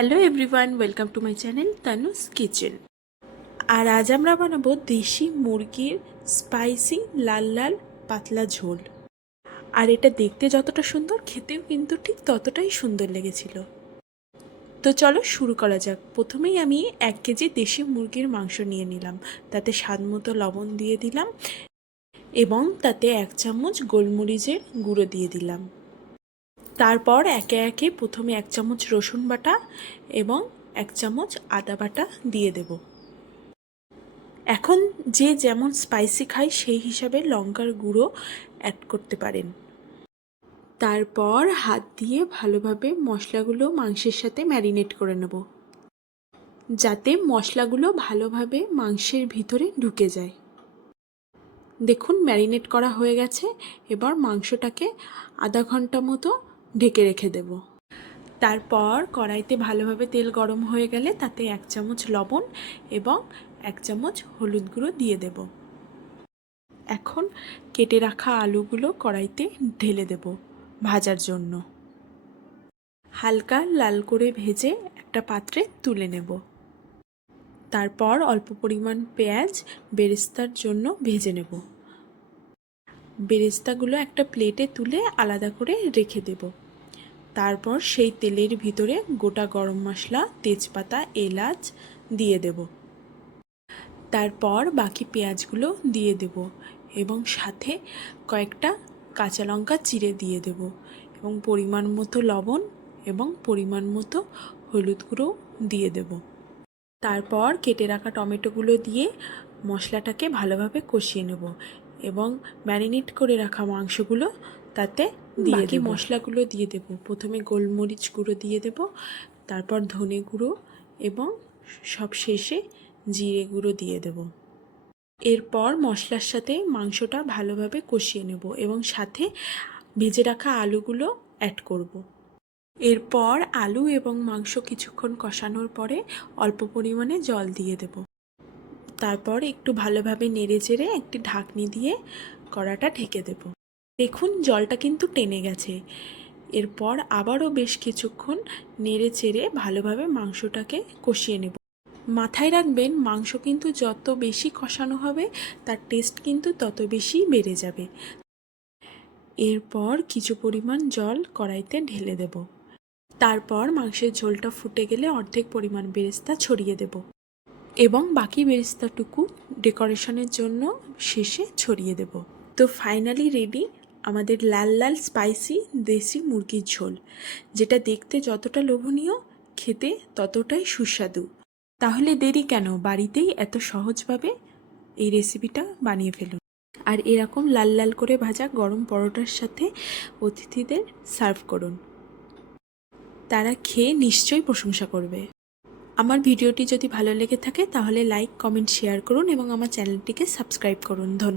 Hello everyone, welcome to my channel Tanu's kitchen. আর আজ আমরা বানাবো দেশি মুরগির স্পাইসি লাল লাল পাতলা ঝোল। আর এটা দেখতে যতটা সুন্দর, খেতেও কিন্তু ঠিক ততটাই সুন্দর লেগেছিল। তো চলো শুরু করা যাক। প্রথমেই আমি 1 কেজি দেশি মুরগির মাংস নিয়ে নিলাম, তাতে স্বাদ মতো লবণ দিয়ে দিলাম এবং তাতে 1 চামচ গোলমরিচের গুঁড়ো দিয়ে দিলাম। তারপর একে একে প্রথমে 1 চামচ রসুন বাটা এবং 1 চামচ আদা বাটা দিয়ে দেব। এখন যে যেমন স্পাইসি খায় সেই হিসাবে লঙ্কার গুঁড়ো অ্যাড করতে পারেন। তারপর হাত দিয়ে ভালোভাবে মশলাগুলো মাংসের সাথে ম্যারিনেট করে নেব, যাতে মশলাগুলো ভালোভাবে মাংসের ভিতরে ঢুকে যায়। দেখুন ম্যারিনেট করা হয়ে গেছে। এবার মাংসটাকে আধা ঘন্টা মতো ঢেকে রেখে দেব। তারপর কড়াইতে ভালোভাবে তেল গরম হয়ে গেলে তাতে 1 চামচ লবণ এবং 1 চামচ হলুদ গুঁড়ো দিয়ে দেব। এখন কেটে রাখা আলুগুলো কড়াইতে ঢেলে দেব ভাজার জন্য। হালকা লাল করে ভেজে একটা পাত্রে তুলে নেব। তারপর অল্প পরিমাণ পেঁয়াজ বেরেস্তার জন্য ভেজে নেব। বেরেস্তাগুলো একটা প্লেটে তুলে আলাদা করে রেখে দেব। তারপর সেই তেলের ভিতরে গোটা গরম মশলা, তেজপাতা, এলাচ দিয়ে দেব। তারপর বাকি পেঁয়াজগুলো দিয়ে দেব এবং সাথে কয়েকটা কাঁচা লঙ্কা চিড়ে দিয়ে দেব এবং পরিমাণ মতো লবণ এবং পরিমাণ মতো হলুদ গুঁড়ো দিয়ে দেব। তারপর কেটে রাখা টমেটোগুলো দিয়ে মশলাটাকে ভালোভাবে কষিয়ে নেব এবং ম্যারিনেট করে রাখা মাংসগুলো তাতে দিয়ে দেব। মশলাগুলো দিয়ে দেব। প্রথমে গোলমরিচ গুঁড়ো দিয়ে দেব, তারপর ধনে গুঁড়ো এবং সব শেষে জিরে গুঁড়ো দিয়ে দেব। এরপর মশলার সাথে মাংসটা ভালোভাবে কষিয়ে নেব এবং সাথে ভেজে রাখা আলুগুলো অ্যাড করব। এরপর আলু এবং মাংস কিছুক্ষণ কষানোর পরে অল্প পরিমাণে জল দিয়ে দেব। তারপর একটু ভালোভাবে নেড়ে চেড়ে একটি ঢাকনি দিয়ে কড়াটা ঢেকে দেব। দেখুন জলটা কিন্তু টেনে গেছে। এরপর আবারও বেশ কিছুক্ষণ নেড়ে চেড়ে ভালোভাবে মাংসটাকে কষিয়ে নেব। মাথায় রাখবেন, মাংস কিন্তু যত বেশি কষানো হবে তার টেস্ট কিন্তু তত বেশি বেড়ে যাবে। এরপর কিছু পরিমাণ জল কড়াইতে ঢেলে দেব। তারপর মাংসের ঝোলটা ফুটে গেলে অর্ধেক পরিমাণ বেরেস্তা ছড়িয়ে দেব এবং বাকি বেরেস্তাটুকু ডেকোরেশনের জন্য শেষে ছড়িয়ে দেব। তো ফাইনালি রেডি আমাদের লাল লাল স্পাইসি দেশি মুরগির ঝোল, যেটা দেখতে যতটা লোভনীয়, খেতে ততটাই সুস্বাদু। তাহলে দেরি কেন, বাড়িতেই এত সহজভাবে এই রেসিপিটা বানিয়ে ফেলুন। আর এরকম লাল লাল করে ভাজা গরম পরোটার সাথে অতিথিদের সার্ভ করুন। তারা খেয়ে নিশ্চয়ই প্রশংসা করবে। আমার ভিডিওটি যদি ভালো লেগে থাকে তাহলে লাইক, কমেন্ট, শেয়ার করুন এবং আমার চ্যানেলটিকে সাবস্ক্রাইব করুন। ধন্যবাদ।